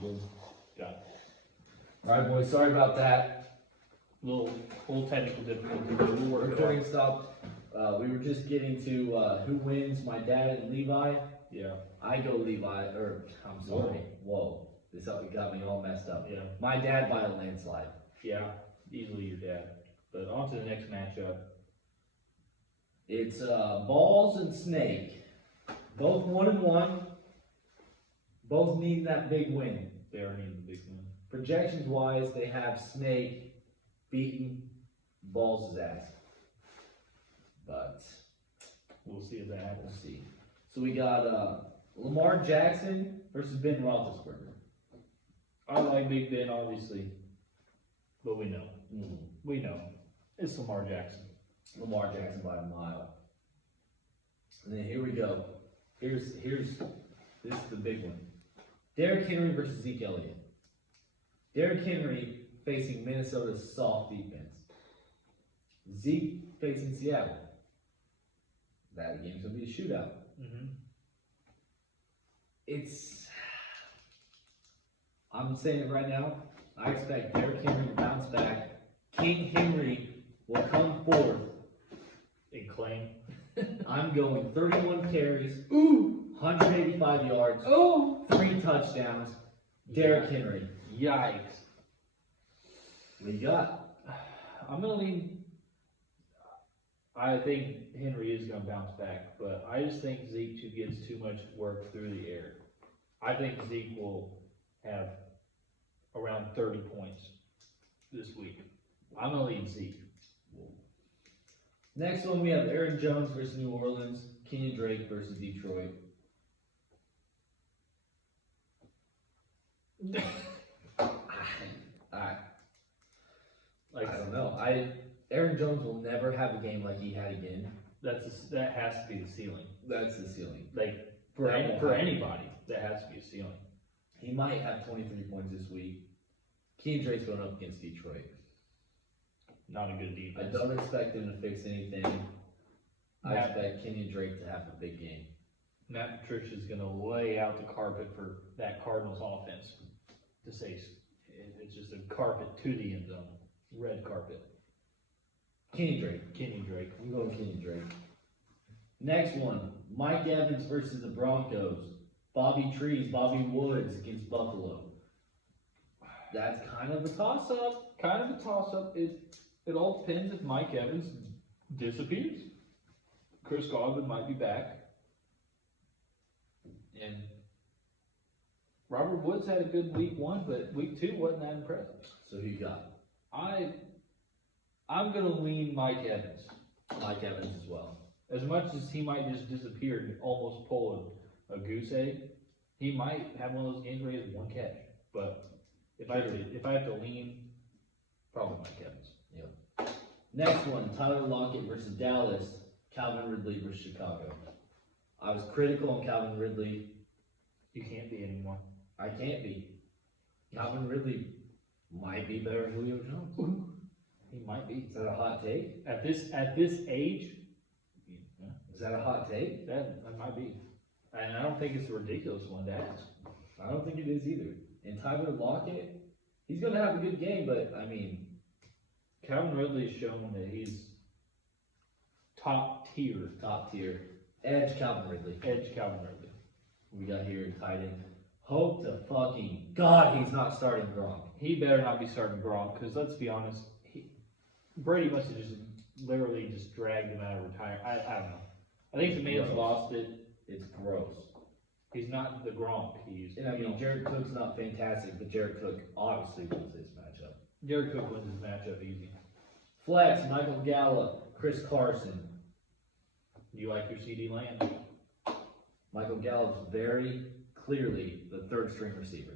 Good. Got it. Alright, boys, sorry about that. Little technical difficulty, but we'll work it out. Recording stopped. We were just getting to who wins, my dad and Levi. Yeah, I go Levi, or I'm sorry. Whoa. This got me all messed up. yeah, My dad by a landslide. yeah, easily your dad. But on to the next matchup. It's Balls and Snake. Both 1-1. Both need that big win. They are needing the big win. Projections wise, they have Snake beating Balls' ass. But We'll see if that we'll happens. see. So we got Lamar Jackson versus Ben Roethlisberger. I like Big Ben, obviously, but we know. Mm. We know. It's Lamar Jackson. Lamar Jackson by a mile. And then here we go. This is the big one. Derrick Henry versus Zeke Elliott. Derrick Henry facing Minnesota's soft defense. Zeke facing Seattle. That game's gonna be a shootout. Mm-hmm. I'm saying it right now. I expect Derrick Henry to bounce back. King Henry will come forth. And claim. I'm going 31 carries, Ooh! 185 yards, Oh! 3 touchdowns. Derrick Henry. Yikes. What you got? I'm gonna lean. I think Henry is gonna bounce back, but I just think Zeke gets too much work through the air. I think Zeke will have around 30 points this week. I'm gonna lean Zeke. Next one, we have Aaron Jones versus New Orleans. Kenyon Drake versus Detroit. I don't know. Aaron Jones will never have a game like he had again. That has to be the ceiling. That's the ceiling. Like for anybody, that has to be a ceiling. He might have 23 points this week. Kenyon Drake's going up against Detroit. Not a good I defense. don't expect him to fix anything. I Matt- expect Kenyon Drake to have a big game. Matt Patricia's gonna lay out the carpet for that Cardinals offense. To say it's just a carpet to the end zone, red carpet. Kenyon Drake. Kenny Drake. I'm going Kenyon Drake. Next one, Mike Evans versus the Broncos. Bobby Woods against Buffalo. That's kind of a toss-up. Kind of a toss-up. It all depends if Mike Evans disappears. Chris Godwin might be back. And Robert Woods had a good week 1, but week 2 wasn't that impressive. So who you got? I'm gonna lean Mike Evans. Mike Evans as well. As much as he might just disappear and almost pull a goose egg, he might have one of those games where he has 1 catch. But if I have to lean, probably Mike Evans. Next one, Tyler Lockett versus Dallas. Calvin Ridley versus Chicago. I was critical on Calvin Ridley. You can't be anymore. I can't be. Calvin Ridley might be better than Julio Jones. He might be. Is that a hot take? At this age, yeah, Is that a hot take? that might be. And I don't think it's a ridiculous one to ask. I don't think it is either. And Tyler Lockett, he's going to have a good game, but I mean, Calvin Ridley's shown that he's top tier. top tier. Edge Calvin Ridley. Edge Calvin Ridley. We got here in tight end. Hope to fucking God he's not starting Gronk. He better not be starting Gronk, because let's be honest, Brady must have just literally just dragged him out of retirement. I don't know. I think the man's Gross. lost it. It's gross. He's not the Gronk he's. And I mean, Jared Cook's not fantastic, but Jared Cook obviously wins this matchup. Jared Cook wins his matchup easy. Flex, Michael Gallup, Chris Carson. You like your CD Lamb? Michael Gallup's very clearly the third string receiver.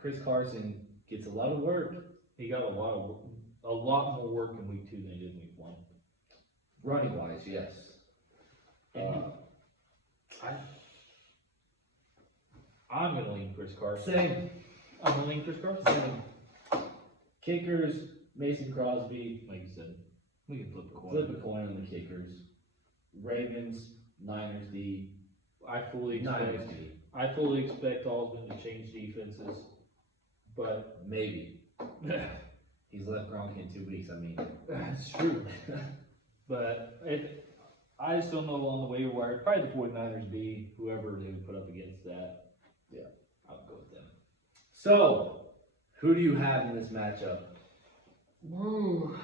Chris Carson gets a lot of work. He got a lot more work in week 2 than he did in week 1. Running wise, yes. I'm gonna lean Chris Carson. Same. I'm gonna lean Chris Carson. Same. Kickers, Mason Crosby. Like you said, we can flip a coin. Flip a coin on the kickers. Ravens, Niners D. I fully expect. Niners D. I fully expect Osmond to change defenses, but Maybe. He's left Gronk in 2 weeks, I mean. it's true. But I just don't know along the waiver wire. Probably the 49ers be whoever they would put up against that. Yeah. I'll go with them. So, who do you have in this matchup? Woo.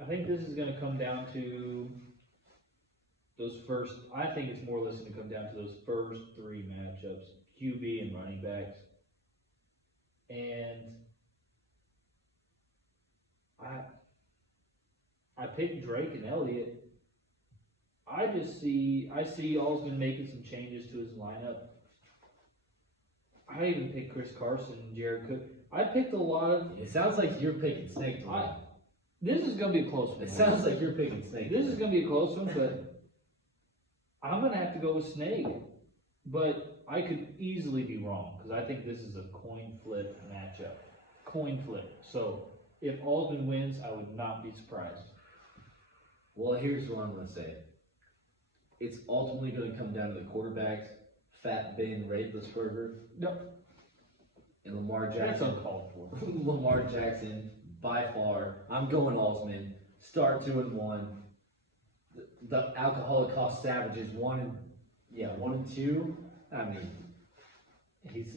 I think this is going to come down to I think it's more or less going to come down to those first three matchups, QB and running backs. And I picked Drake and Elliott. I see Osmond making some changes to his lineup. I even picked Chris Carson and Jared Cook. I picked a lot of. It sounds like you're picking Snake to win. This is going to be a close one. It sounds like you're picking Snake. This is going to be a close one, but I'm going to have to go with Snake. But I could easily be wrong because I think this is a coin flip matchup. Coin flip. So if Osmond wins, I would not be surprised. Well, here's what I'm going to say. It's ultimately going to come down to the quarterbacks, Fat Ben Roethlisberger, Yep. and Lamar That's Jackson. uncalled for. Lamar Jackson, by far. I'm going Osmond. Start 2-1. The Alcoholic Cost Savages 1 and 2. I mean,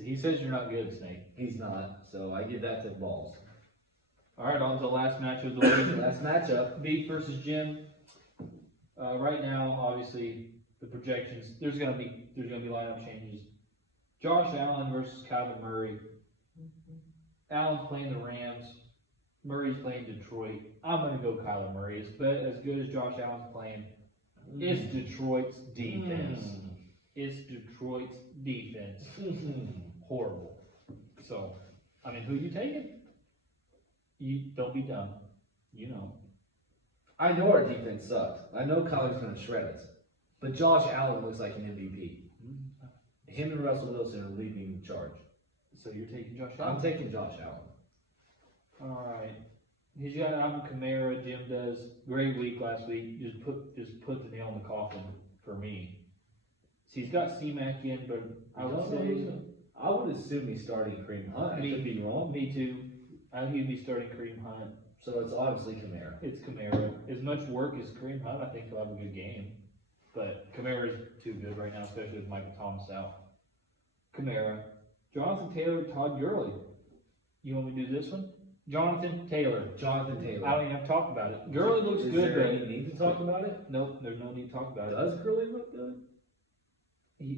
He says you're not good, Snake. he's not. So I give that to the balls. All right, on to the last match of the week. Last matchup. Beef versus Jim. Right now, obviously, the projections there's gonna be lineup changes. Josh Allen versus Kyler Murray. Allen's playing the Rams. Murray's playing Detroit. I'm gonna go Kyler Murray. As good as Josh Allen's playing, it's Detroit's defense. It's Detroit's defense. Horrible. So, I mean, who you taking? You don't be dumb. You know. I know our defense sucks. I know Kyler's going to shred us. But Josh Allen looks like an MVP. Him and Russell Wilson are leading the charge. So you're taking Josh Allen? I'm taking Josh Allen. All right. He's got Alvin Kamara. Jim does great week last week. Just put the nail in the coffin for me. So he's got C-Mac in, but I would assume he's starting Kareem Hunt. I could be wrong. Me too. I think he'd be starting Kareem Hunt. So it's obviously Kamara. It's Kamara. As much work as Kareem Hunt, I think he'll have a good game. But Kamara's too good right now, especially with Michael Thomas out. Kamara. Jonathan Taylor, Todd Gurley. You want me to do this one? Jonathan Taylor. Jonathan Taylor. I don't even have to talk about it. Gurley looks Is good, there but any need to talk about it? nope, there's no need to talk about it. Does Gurley look good?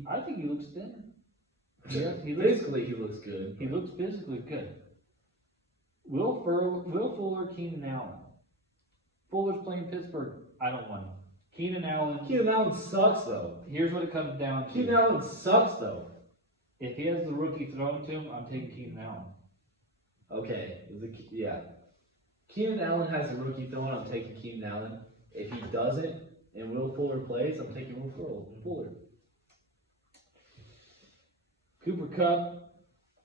I think he looks thin. Yeah, Physically, he looks good. He looks physically good. Will Fuller, Keenan Allen. Fuller's playing Pittsburgh. I don't want him. Keenan Allen. Keenan Allen sucks, though. Here's what it comes down to. Keenan Allen sucks, though. If he has the rookie thrown to him, I'm taking Keenan Allen. Okay, yeah. Keenan Allen has a rookie throwing. I'm taking Keenan Allen. If he doesn't, and Will Fuller plays, I'm taking Will Fuller. Cooper Kupp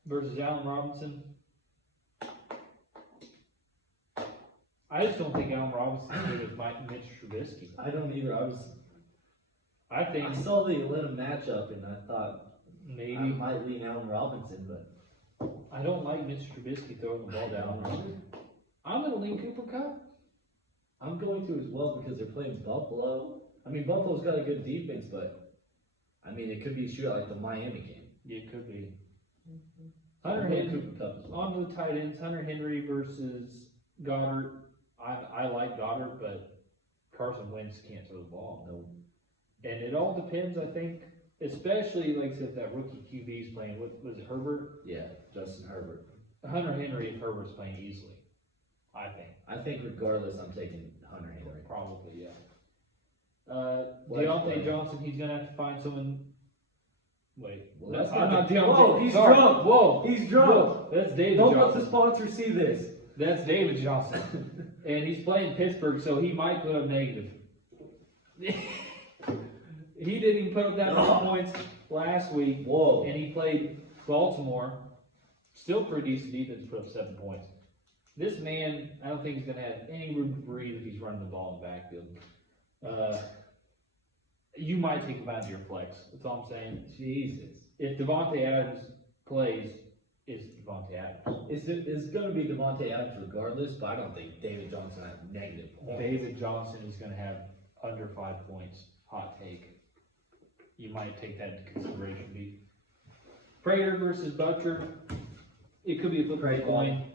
versus Allen Robinson. I just don't think Allen Robinson's as good as Mitch Trubisky. I don't either. I think I saw the Atlanta matchup and I thought maybe I might lean Allen Robinson, but I don't like Mitch Trubisky throwing the ball down. I'm going to lean Cooper Kupp. I'm going to as well because they're playing Buffalo. I mean, Buffalo's got a good defense, but I mean, it could be a shootout like the Miami game. Yeah, it could be. Hunter Hunter Henry, Henry, Cooper Kupp as well. on to the tight ends. Hunter Henry versus Goddard. I like Goddard, but Carson Wentz can't throw the ball. No. And it all depends, I think, especially like if that rookie QB is playing. What was it, Herbert? Yeah, Justin Herbert. Hunter Henry, if Herbert's playing easily, I think. I think regardless, I'm taking Hunter Henry. Probably, yeah. Like, Deontay Johnson, he's gonna have to find someone. Wait, Well, no, that's I'm not not Deontay. Whoa, he's Sorry. drunk. Whoa, He's drunk. whoa, that's David Don't let the Johnson. sponsor see this. That's David Johnson, and he's playing Pittsburgh, so he might put up negative. He didn't even put up that many points last week, Whoa. and he played Baltimore. Still pretty decent defense, put up 7 points. This man, I don't think he's going to have any room to breathe if he's running the ball in the backfield. You might take him out of your flex, that's all I'm saying. Jesus. If Devontae Adams plays, it's Devontae Adams. It's gonna be Devontae Adams regardless, but I don't think David Johnson has negative points. David Johnson is gonna have under 5 points, hot take. You might take that into consideration, B. Prater versus Butker, it could be a flip of the Prater. coin.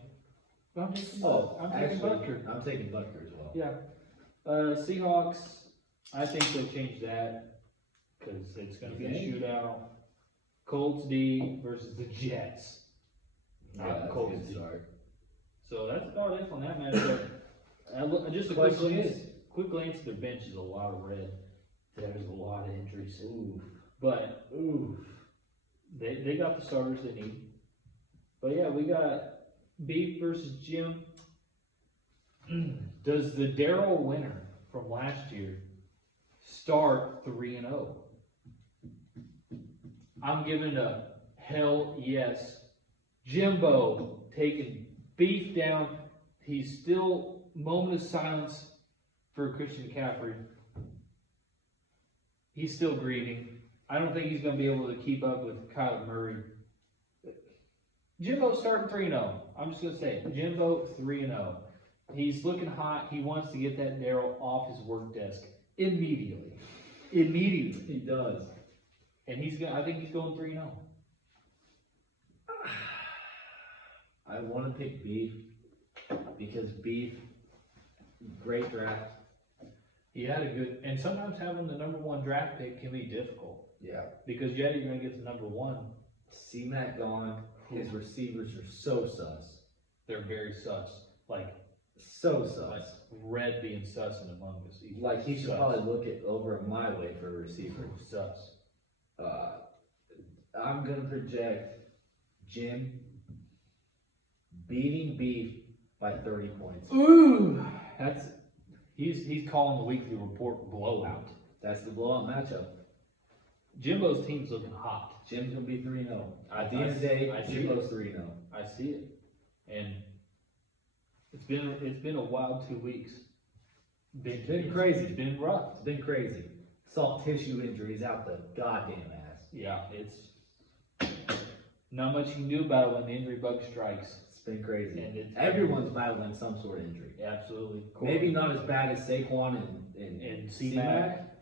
I'm taking Actually, Butker. I'm taking Butker as well. Yeah. Seahawks, I think they'll change that, cause it's gonna be a Okay. shootout. Colts D versus the Jets. Yeah, Not that's a Colts good D. start. So that's about it on that matchup. Just a quick Question glance, is- at their bench is a lot of red. There's a lot of injuries, Ooh, but ooh. they got the starters they need. But yeah, we got Beef versus Jim. Does the Daryl winner from last year start 3-0? I'm giving a hell yes. Jimbo taking Beef down. He's still moment of silence for Christian McCaffrey. He's still grieving. I don't think he's going to be able to keep up with Kyler Murray. Jimbo's starting 3-0. I'm just going to say it. Jimbo 3-0. He's looking hot. He wants to get that Daryl off his work desk immediately. Immediately. He does. And I think he's going 3-0. I want to pick Beef because Beef, great draft. He had a good, and sometimes having the number 1 draft pick can be difficult Yeah. because you're going to get the number 1. C-Mac gone. His receivers are so sus. They're very sus. Like So sus. Red being sus in Among Us. He's Like he should sus. probably look at over my way for a receiver. Sus. I'm gonna project Jim beating Beef by 30 points. Ooh, he's calling the weekly report blowout. That's the blowout matchup. Jimbo's team's looking hot. Jim's gonna be 3-0. At the I- end of the day, I see Jimbo's 3-0. I see it, and it's been a wild 2 weeks. It's been crazy. It's been rough. It's been crazy. Soft tissue injuries out the goddamn ass. Yeah, it's not much you can do about it when the injury bug strikes. It's been crazy. And Everyone's battling some sort of injury. Absolutely. Maybe not as bad as Saquon and C-Mac.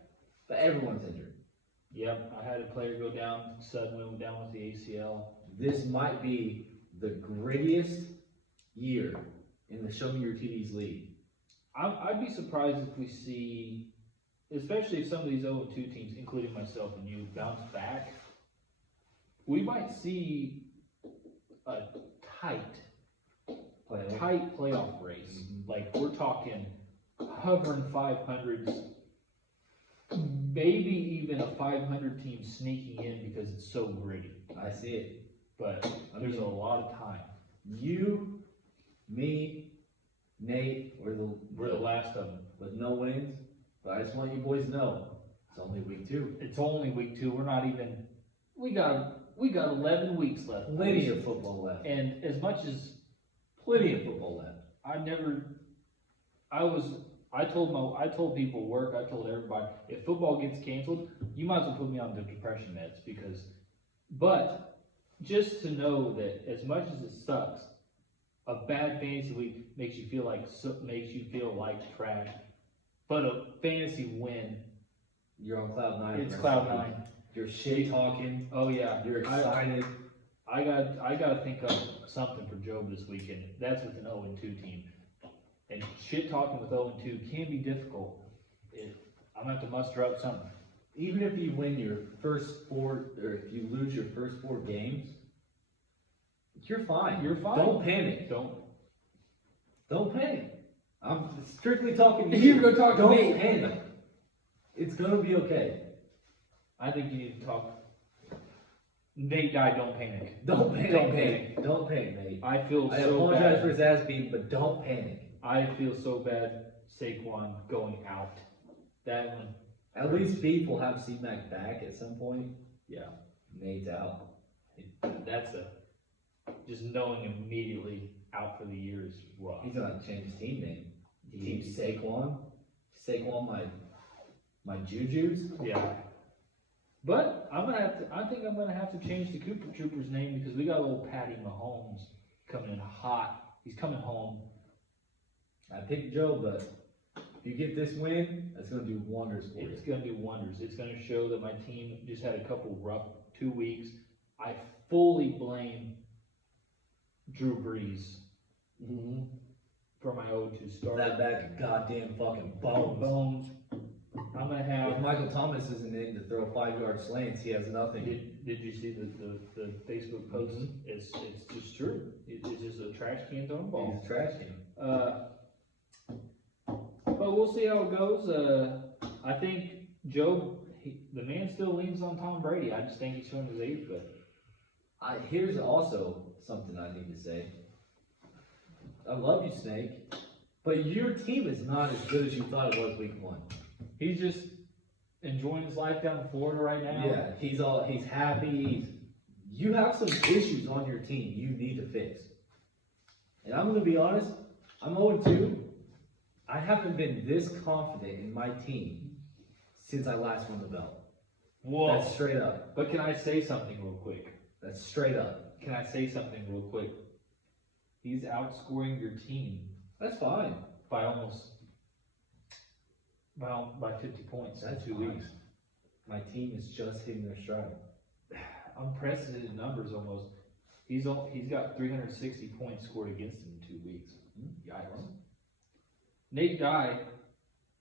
but everyone's injured. Yep, I had a player go down, suddenly went down with the ACL. This might be the grittiest year in the Show Me Your TDs league. I'd be surprised if we see, especially if some of these 0-2 teams, including myself and you, bounce back. We might see a tight playoff race. Mhm. Like we're talking hovering 500s, maybe even a 500 team sneaking in because it's so gritty. I see it. But I there's mean- a lot of time. You, me, Nate, we're We're the last of them. with no wins. But I just want you boys to know, it's only week 2. It's only week 2. We're not even. We got 11 weeks left. Plenty of football left. And as much as Plenty of football left. I told people at work, I told everybody, if football gets canceled, you might as well put me on the depression meds but just to know that as much as it sucks, a bad fantasy week makes you feel like trash, but a fantasy win, You're on cloud 9. it's cloud 9. You're shit talking. Oh yeah, You're excited. I gotta think of something for Job this weekend. That's with an 0-2 team. And shit talking with 0-2 can be difficult. I'm gonna have to muster up something. Even if you win your first 4, or if you lose your first 4 games, you're fine. You're fine. Don't panic. Don't panic. I'm strictly talking to You're gonna talk to Don't me. panic. It's gonna be okay. I think you need to talk. Nate died, don't panic. Don't panic, Don't Nate. Don't panic, Nate. I feel I so apologize bad. for his ass beating, but don't panic. I feel so bad Saquon going out. That one. At least Beef will have C-Mac back at some point. Yeah. Nate's out. That's just knowing immediately out for the year is rough. He's gonna change his team name. Team Saquon. Saquon might My Jujus? Yeah. But I think I'm gonna have to change the Cooper Troopers name because we got old Patty Mahomes coming in hot. He's coming home. I picked Joe, but if you get this win, that's gonna do wonders for you. It's gonna do wonders. It's gonna show that my team just had a couple rough 2 weeks. I fully blame Drew Brees Mm-hmm. for my 0-2 start. That bag of goddamn fucking bones. Bones. I'm gonna If have. Michael Thomas isn't in to throw 5-yard slants, he has nothing. Did you see the Facebook post? Mhm. It's just true. It's just a trash can throwing ball. He's a trash can. But we'll see how it goes. I think Joe, the man still leans on Tom Brady. I just think he's showing his age, but Here's also something I need to say. I love you, Snake, but your team is not as good as you thought it was week 1. he's just enjoying his life down in Florida right now. Yeah, he's happy. You have some issues on your team you need to fix. And I'm gonna be honest, I'm 0-2. I haven't been this confident in my team since I last won the belt. Whoa. That's straight up. But can I say something real quick? That's straight up. Can I say something real quick? He's outscoring your team That's fine. by almost by 50 points That's in 2 fine. weeks. My team is just hitting their stride. Unprecedented numbers almost. He's got 360 points scored against him in 2 weeks. Yikes. Nate Dye,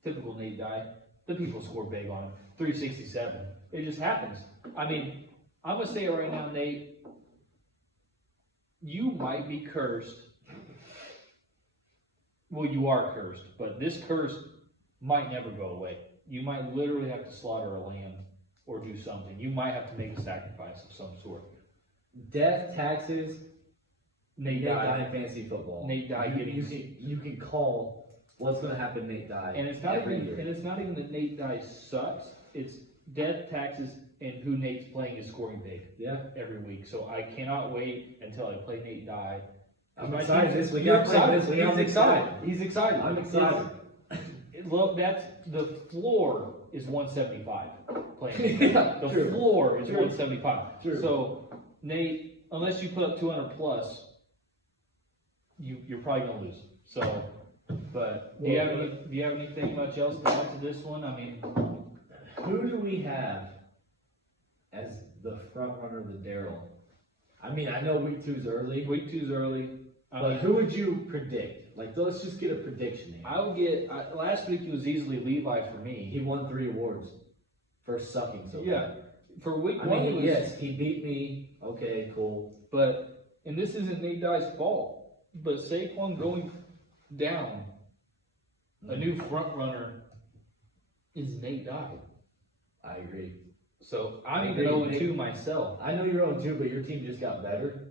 typical Nate Dye, the people score big on him. 367. It just happens. I mean, I'm gonna say it right now, Nate. You might be cursed. Well, you are cursed, but this curse might never go away. You might literally have to slaughter a lamb or do something. You might have to make a sacrifice of some sort. Death, taxes, Nate Nate Dye Dye. in fantasy football. Nate Dye getting you can call what's gonna happen to Nate Dye. And it's not every even year. and it's not even that Nate Dye sucks. It's death, taxes, and who Nate's playing is scoring big Yeah. every week. So I cannot wait until I play Nate Dye. I'm My excited team's- this week. You're I'm playing excited. this week. He's I'm excited. He's excited. I'm excited. Look, that's the floor is 175. Playing. Yeah, the true. floor is True. 175. True. So Nate, unless you put up 200 plus, you're probably gonna lose. So, but do you have anything much else to add to this one? I mean, Who do we have as the front runner of the Daryl? I mean, I know week 2's early, week 2's early. I but mean, who would you predict? Like, let's just get a prediction here. I would get last week. It was easily Levi for me. He won 3 awards for sucking so Yeah. bad. For week I 1, mean, it was, yes, he beat me. Okay, cool. but and this isn't Nate Dye's fault. But Saquon going down, a new front runner is Nate Dye. I agree. So I I'm agree. even 0-2 myself. I know you're 0-2, but your team just got better.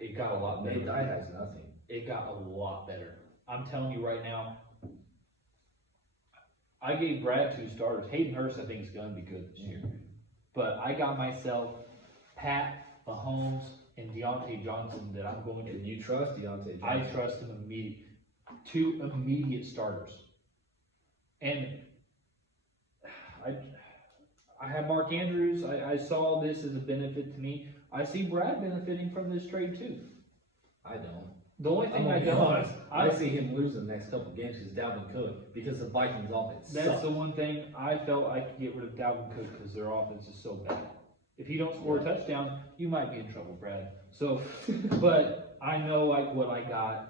It got a lot better. Nate Dye has nothing. It got a lot better. I'm telling you right now. I gave Brad 2 starters. Hayden Hurst, I think, is going to be good this year. But I got myself Pat Mahomes and Deontay Johnson that I'm going to. And you trust Deontay Johnson? I trust him immediate. 2 immediate starters. And I have Mark Andrews. I saw this as a benefit to me. I see Brad benefiting from this trade too. I don't. The only thing I be don't, honest. I see him losing the next couple games because Dalvin Cook, because the Vikings offense that's sucks. the one thing I felt I could get rid of Dalvin Cook because their offense is so bad. If you don't score a touchdown, you might be in trouble, Brad. So, but I know like what I got.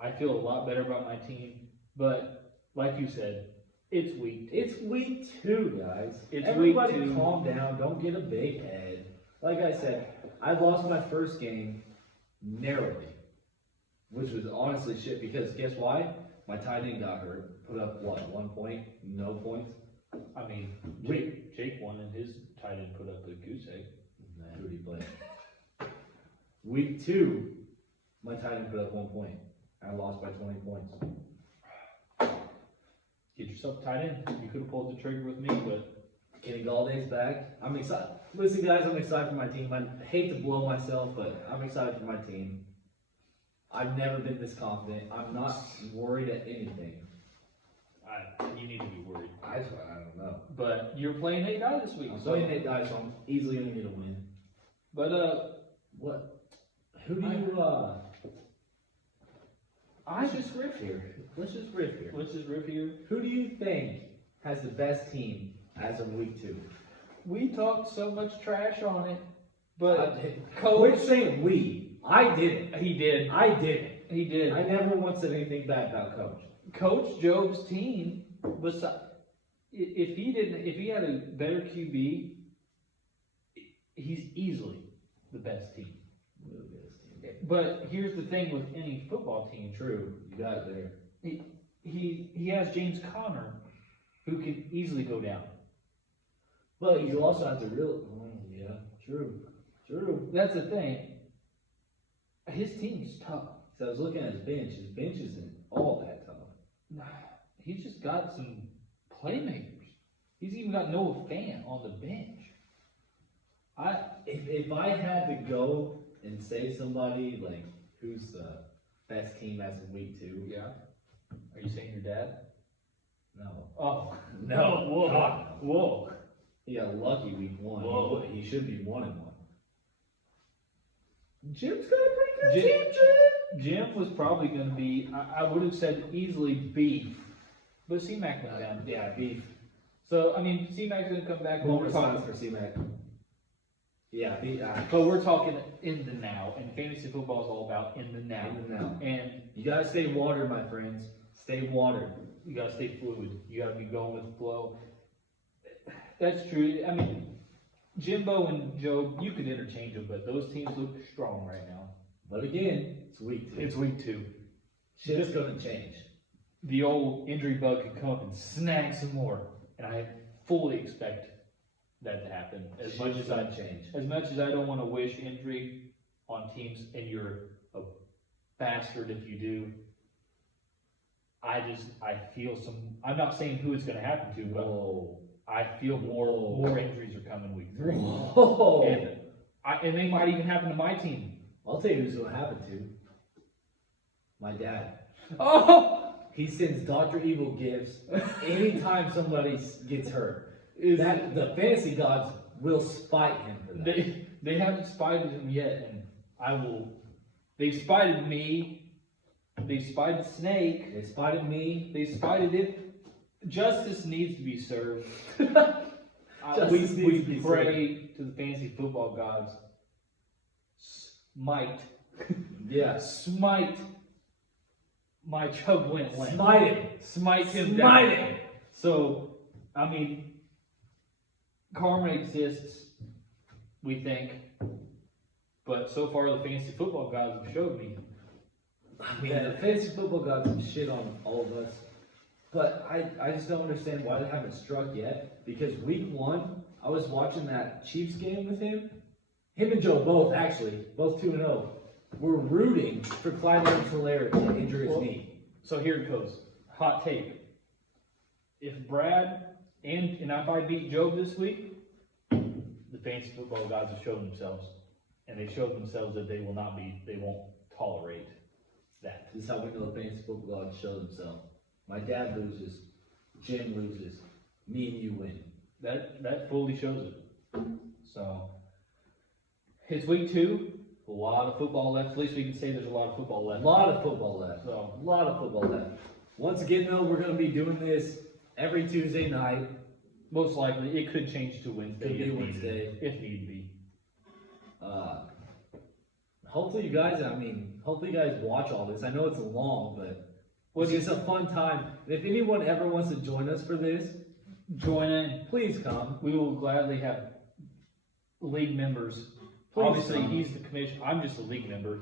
I feel a lot better about my team. But like you said, it's week 2. It's week 2, guys. It's Everybody week 2. calm down. Don't get a big head. Like I said, I lost my first game narrowly, which was honestly shit because guess why? My tight end got hurt. Put up what? 1 point? No points. I mean, Jake won and his tight end put up a goose egg. Nah, who did he play? Week 2, my tight end put up 1 point. I lost by 20 points. Get yourself a tight end. You could have pulled the trigger with me, but Kenny Galladay's back. I'm excited. Listen, guys, I'm excited for my team. I hate to blow myself, but I'm excited for my team. I've never been this confident. I'm not worried at anything. you need to be worried. I don't know. But you're playing Nate Dye this week. I'm so- playing Nate Dye, so I'm easily gonna get a win. But, What? Who do you, let's just riff here. Let's just riff here. let's just riff here. Who do you think has the best team as of week 2? We talked so much trash on it, Quit Coach, saying we. I didn't. he did. I didn't. He did. I never once said anything bad about Coach. Coach Job's team, if he had a better QB, he's easily the best team. But here's the thing with any football team. True, you got it there. He has James Conner, who can easily go down. But you also have to yeah, true. That's the thing. His team's tough. So I was looking at his bench. His bench isn't all that tough. He's just got some playmakers. He's even got Noah Fant on the bench. If I had to go and say somebody like who's the best team as of week 2, Yeah. Are you saying your dad? no. Oh. No. Whoa. God, no. Whoa. He got lucky week 1. Whoa. He should be 1-1. Jim's got a pretty good Jim- team, Jim. Jim was probably going to be, I would have said easily beef. But C-Mac went down. Yeah, beef. So, I mean, C-Mac's going to come back. But Moment we're of talking, silence for C-Mac. Yeah, but we're talking in the now. And fantasy football is all about in the now. now. And You gotta stay watered, my friends. Stay watered. you got to stay fluid. You got to be going with the flow. That's true. I mean, Jimbo and Joe, you could interchange them, but those teams look strong right now. But again, it's week 2. It's week 2. Shit's gonna change. The old injury bug could come up and snag some more. And I fully expect that to happen. As much Shit's as gonna change. I don't want to wish injury on teams, and you're a bastard if you do, I feel some, I'm not saying who it's going to happen to, but Whoa. I feel more injuries are coming week 3. Whoa. And they might even happen to my team. I'll tell you who's gonna happen to. My dad. Oh! He sends Dr. Evil gifts anytime somebody gets hurt. The fantasy gods will spite him for that. They haven't spited him yet, and they spited me, they spited Snake, They spited me. they spited it. Justice needs to be served. Justice needs to We be pray to the fantasy football gods. Smite my Chubb Wentz. Smite him down. Smite him. So, I mean, karma exists, we think, but so far the fantasy football gods have showed me. I mean, the fantasy football gods have shit on all of us. But I just don't understand why they haven't struck yet. Because week 1, I was watching that Chiefs game with him. Him and Joe both 2-0. We're rooting for Clyde Edwards-Helaire to injure his knee. So here it goes. Hot take. If Brad and if I beat Job this week, the fantasy football gods have shown themselves. And they showed themselves that they won't tolerate that. This is how we know the fantasy football gods show themselves. My dad loses. Jim loses. Me and you win. That fully shows it. So, it's week 2. A lot of football left. At least we can say there's a lot of football A left. lot of football left. So, A lot of football left. Once again, though, we're going to be doing this every Tuesday night. most likely, it could change to Wednesday. Could be if needed. Wednesday. If need be. Hopefully you guys watch all this. I know it's long, but it's just a fun time. And if anyone ever wants to join us for this, Join in. please come. We will gladly have league members. Please Obviously, come. he's the commission. I'm just a league member.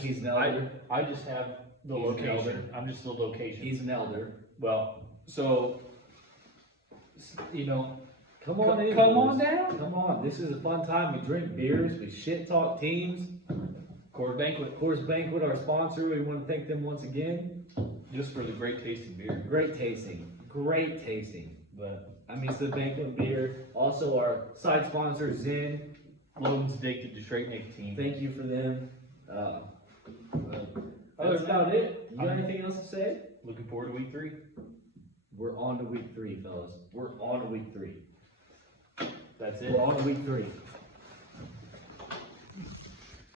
He's an elder. I just have the He's an location. elder. I'm just the location. He's an elder. Well, so, you know, Come on in. come on boys. down. Come on. This is a fun time. We drink beers. We shit talk teams. Coors Banquet, Coors Banquet, our sponsor. We want to thank them once again. just for the great tasting beer. Great tasting. Great tasting. But I mean, it's the banquet beer. Also, our side sponsor, Zen. Logan's addicted to straight nicotine. Thank you for them. Other That's than about that, it. You got I'm- anything else to say? Looking forward to week 3. We're on to week 3, fellas. We're on to week 3. That's it. We're on to week 3.